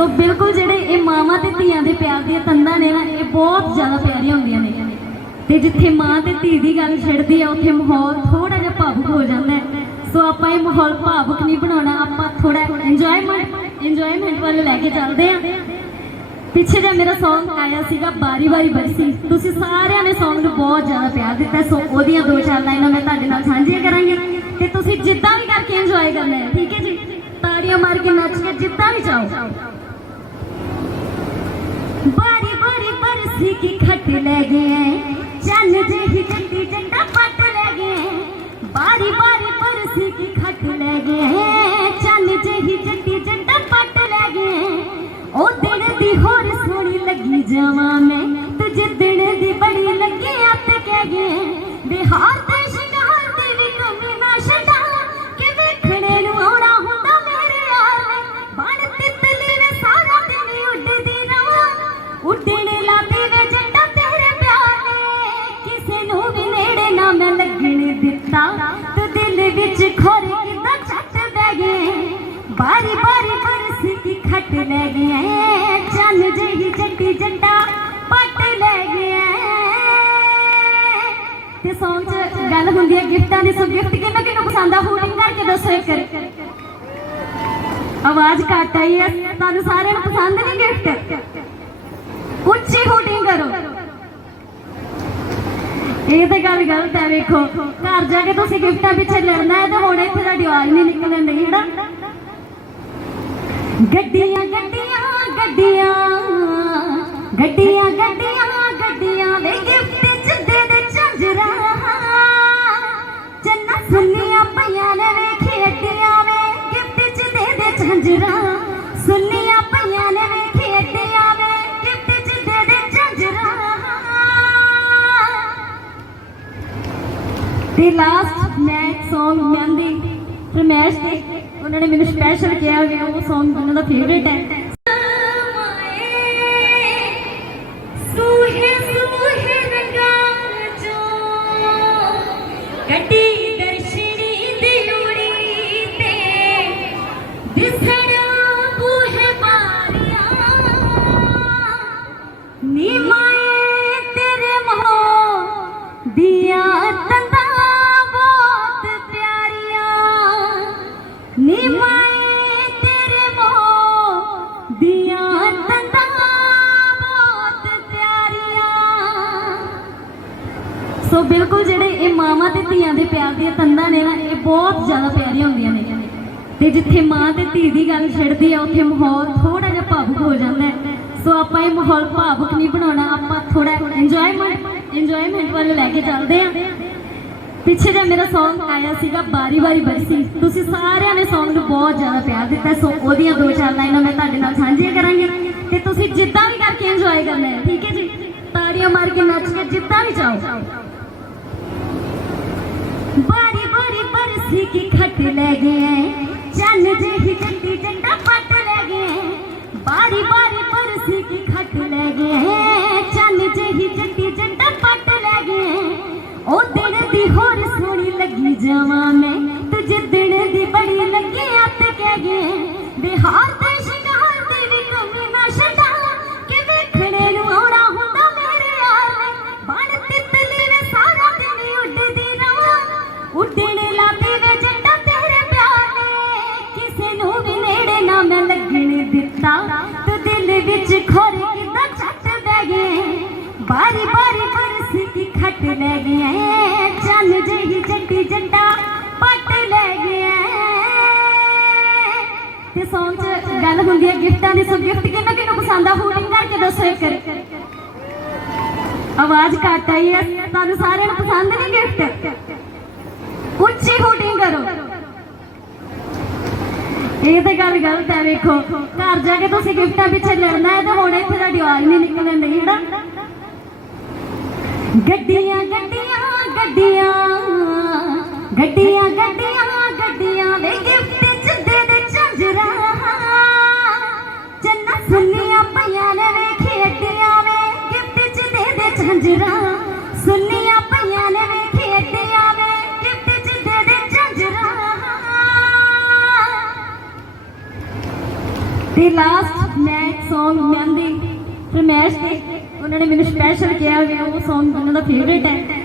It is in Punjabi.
ਸੋ ਬਿਲਕੁਲ ਜਿਹੜੇ ਇਹ ਮਾਵਾਂ ਤੇ ਧੀਆਂ ਦੇ ਪਿਆਰ ਦੀਆਂ ਤੰਦਾਂ ਨੇ ਨਾ, ਇਹ ਬਹੁਤ ਜ਼ਿਆਦਾ ਪਿਆਰੀਆਂ ਹੁੰਦੀਆਂ ਨੇ। ਤੇ ਜਿੱਥੇ ਮਾਂ ਤੇ ਧੀ ਦੀ ਗੱਲ ਛਿੜਦੀ ਆ, ਉੱਥੇ ਮਾਹੌਲ ਥੋੜਾ ਜਿਹਾ ਭਾਵੁਕ ਹੋ ਜਾਂਦਾ ਹੈ। ਸੋ ਆਪਾਂ ਇਹ ਮਾਹੌਲ ਭਾਵੁਕ ਨਹੀਂ ਬਣਾਉਣਾ, ਆਪਾਂ ਥੋੜਾ ਇੰਜੋਇਮੈਂਟ ਇੰਜੋਇਮੈਂਟ ਵੱਲ ਲੈ ਕੇ ਚੱਲਦੇ ਆ ਪਿੱਛੇ ਜੇ ਮੇਰਾ Song ਆਇਆ ਸੀਗਾ, ਬਾਰੀ ਬਾਰੀ ਬਰਸੀ। ਤੁਸੀਂ ਸਾਰਿਆਂ ਨੇ Song ਨੂੰ ਬਹੁਤ ਜ਼ਿਆਦਾ ਪਿਆਰ ਦਿੱਤਾ, ਸੋ ਉਹਦੀਆਂ ਦੋ ਚਾਰ ਲਾਈਨਾਂ ਮੈਂ ਤੁਹਾਡੇ ਨਾਲ ਸਾਂਝੀਆਂ ਕਰਾਂਗੀ। ਤੇ ਤੁਸੀਂ ਜਿੱਦਾਂ ਵੀ ਕਰਕੇ ਇੰਜੋਏ ਕਰਨਾ ਹੈ, ਠੀਕ ਹੈ ਜੀ? ਤਾੜੀਆਂ ਮਾਰ ਕੇ ਨੱਚ ਕੇ ਜਿੱਦਾਂ ਵੀ ਚਾਹੋ ਬਾਰੀ ਬਾਰੀ ਬਰਸੀ ਕੀ ਖੱਟ ਲੈ ਗਏ। ਚੰਨ ਜਿਹੀ ਜੱਟੀ ਜੰਡਾ ਪੱਟ ਲੈ ਗਏ। ਬਾਰੀ ਬਾਰੀ ਬਰਸੀ ਕੀ ਖੱਟ ਲੈ ਗਏ। ਚੰਨ ਜਿਹੀ ਜੱਟੀ ਜੰਡਾ ਪੱਟ ਲੈ ਗਏ। ਉਹ ਦਿਨ ਦੀ ਹੋਰ ਸੋਹਣੀ ਲੱਗੀ ਜਾਵਾਂ ਮੈਂ। ਤੇ ਜਿੱਦਣ ਦੀ ਬੜੀ ਲੱਗੀ ਅੱਤ ਕਹਿ ਗਏ। ਬਿਹਾਰ ਦੇ ਤੇ Song 'ਚ ਗੱਲ ਹੁੰਦੀ ਹੈ ਗਿਫਟਾਂ ਦੀ। ਸੋ ਗਿਫਟ ਕਿਹਨੂੰ ਕਿਹਨੂੰ ਪਸੰਦ ਆ? ਹੂਟਿੰਗ ਕਰਕੇ ਦੱਸੋ ਇੱਕ ਆਵਾਜ਼ ਘੱਟ ਆਈ ਹੈ। ਤੁਹਾਨੂੰ ਸਾਰਿਆਂ ਨੂੰ ਪਸੰਦ ਨਹੀਂ ਗਿਫਟ? ਉੱਚੀ ਹੂਟਿੰਗ ਕਰੋ। ਇਹ ਤੇ ਗੱਲ ਗਲਤ ਹੈ, ਵੇਖੋ। ਘਰ ਜਾ ਕੇ ਤੁਸੀਂ ਗਿਫਟਾਂ ਪਿੱਛੇ ਲੜਨਾ ਹੈ ਤੇ ਹੁਣ ਇੱਥੇ ਤੁਹਾਡੀ ਆਵਾਜ਼ ਨਹੀਂ ਨਿਕਲਣ ਡਈ, ਹਨਾ? ਗੱਡੀਆਂ ਗੱਡੀਆਂ ਗੱਡੀਆਂ ਗੱਡੀਆਂ। ਗੱਡੀਆਂ ਗੱਡੀਆਂ ਸੁੰਨੀਆਂ ਪਈਆਂ ਨੇ ਵੇਖੀ ਅੱਡੀਆਂ ਵੇ ਗਿਫਟ ਚ ਦੇ ਦੇ ਝੰਜਰਾ। ਸੁੰਨੀਆਂ ਪਈਆਂ ਨੇ ਵੇਖੀ ਅੱਡੀਆਂ ਵੇ ਗਿਫਟ ਚ ਦੇ ਦੇ ਝੰਜਰਾ। ਤੇ ਲਾਸਟ ਮੈਂ ਇੱਕ Song ਮਹਿੰਦੀ ਫਰਮੈਸ਼ ਤੇ ਉਹਨਾਂ ਨੇ ਮੈਨੂੰ ਸਪੈਸ਼ਲ ਕਿਹਾ ਕਿ ਉਹ Song ਉਹਨਾਂ ਦਾ ਫੇਵਰੇਟ ਹੈ। ਸੋ ਬਿਲਕੁਲ ਜਿਹੜੇ ਇਹ ਮਾਵਾਂ ਤੇ ਧੀਆਂ ਦੇ ਪਿਆਰ ਦੀਆਂ ਤੰਦਾਂ ਨੇ ਨਾ, ਇਹ ਬਹੁਤ ਜ਼ਿਆਦਾ ਪਿਆਰੀਆਂ ਹੁੰਦੀਆਂ ਨੇ। ਤੇ ਜਿੱਥੇ ਮਾਂ ਤੇ ਧੀ ਦੀ ਗੱਲ ਛਿੜਦੀ ਆ, ਉੱਥੇ ਮਾਹੌਲ ਥੋੜਾ ਜਿਹਾ ਭਾਵੁਕ ਹੋ ਜਾਂਦਾ ਹੈ। ਸੋ ਆਪਾਂ ਇਹ ਮਾਹੌਲ ਭਾਵੁਕ ਨਹੀਂ ਬਣਾਉਣਾ, ਆਪਾਂ ਥੋੜਾ ਇੰਜੋਇਮੈਂਟ ਇੰਜੋਇਮੈਂਟ ਵੱਲ ਲੈ ਕੇ ਚੱਲਦੇ ਆ ਪਿੱਛੇ ਜੇ ਮੇਰਾ Song ਆਇਆ ਸੀਗਾ, ਬਾਰੀ ਬਾਰੀ ਬਰਸੀ। ਤੁਸੀਂ ਸਾਰਿਆਂ ਨੇ Song ਨੂੰ ਬਹੁਤ ਜ਼ਿਆਦਾ ਪਿਆਰ ਦਿੱਤਾ, ਸੋ ਉਹਦੀਆਂ ਦੋ ਚਾਰ ਲਾਈਨਾਂ ਮੈਂ ਤੁਹਾਡੇ ਨਾਲ ਸਾਂਝੀਆਂ ਕਰਾਂਗੀ। ਤੇ ਤੁਸੀਂ ਜਿੱਦਾਂ ਵੀ ਕਰਕੇ ਇੰਜੋਏ ਕਰਨਾ ਹੈ, ਠੀਕ ਹੈ ਜੀ? ਤਾੜੀਆਂ ਮਾਰ ਕੇ ਨੱਚ ਕੇ ਜਿੱਦਾਂ ਵੀ ਚਾਹੋ ਬਾਰੀ ਬਾਰੀ ਬਰਸੀ ਕੀ ਖੱਟ ਲੈ ਗਏ। ਚੰਨ ਜਿਹੀ ਜੱਟੀ ਜੰਡਾ ਪੱਟ ਲੈ ਗਏ। ਬਾਰੀ ਬਾਰੀ ਬਾਰੀ ਬਰਸ ਕੀ ਖੱਟ ਲੈ ਗਏ ਚੰਨ ਜਿਹੀ ਜੱਟੀ ਜੱਟਾ ਪੱਟ ਲੈ ਗਏ ਤੇ Song 'ਚ ਗੱਲ ਹੁੰਦੀ ਹੈ, ਗਿਫਟਾਂ ਦੀ ਸੋ ਗਿਫਟ ਕਿਹਨੂੰ ਕਿਹਨੂੰ ਪਸੰਦ ਆ? ਹੂਟਿੰਗ ਕਰਕੇ ਦੱਸੋ ਇੱਕ ਆਵਾਜ਼ ਘੱਟ ਆਈ ਹੈ, ਤੁਹਾਨੂੰ ਸਾਰਿਆਂ ਨੂੰ ਪਸੰਦ ਨਹੀਂ ਗਿਫਟ ਉੱਚੀ ਹੂਟਿੰਗ ਕਰੋ। ਇਹ ਤਾਂ ਗੱਲ ਗਲਤ ਹੈ, ਵੇਖੋ। ਘਰ ਜਾ ਕੇ ਤੁਸੀਂ ਗਿਫਟਾਂ ਪਿੱਛੇ ਲੜਨਾ ਹੈ ਤੇ ਹੁਣ ਇੱਥੇ ਤੁਹਾਡੀ ਆਵਾਜ਼ ਨਹੀਂ ਨਿਕਲਣ ਡਈ, ਹਨਾ? ਗੱਡੀਆਂ ਗੱਡੀਆਂ ਗੱਡੀਆਂ। ਗੱਡੀਆਂ ਗੱਡੀਆਂ ਗੱਡੀਆਂ ਵੇ ਗਿਫਟ ਚ ਦੇ ਦੇ ਝੰਜਰਾ। ਜੰਨਾ ਸੁਨੀਆਂ ਪਈਆਂ ਨੇ ਵੇਖੇ ਅੱਡੀਆਂ ਵੇ, ਗਿਫਟ ਚ ਦੇ ਦੇ ਝੰਜਰਾ। ਸੁਨੀਆਂ ਪਈਆਂ ਨੇ ਵੇਖੇ ਅੱਡੀਆਂ ਵੇ, ਗਿਫਟ ਚ ਦੇ ਦੇ ਝੰਜਰਾ। ਤੇ ਲਾਸਟ ਮੈਚ ਸੌਂਗ ਮਹਿੰਦੀ ਰਮੇਸ਼ ਦੇ ਉਹਨਾਂ ਨੇ ਮੈਨੂੰ ਸਪੈਸ਼ਲ ਕਿਹਾ ਵੀ ਉਹ Song ਉਹਨਾਂ ਦਾ ਫੇਵਰੇਟ ਹੈ।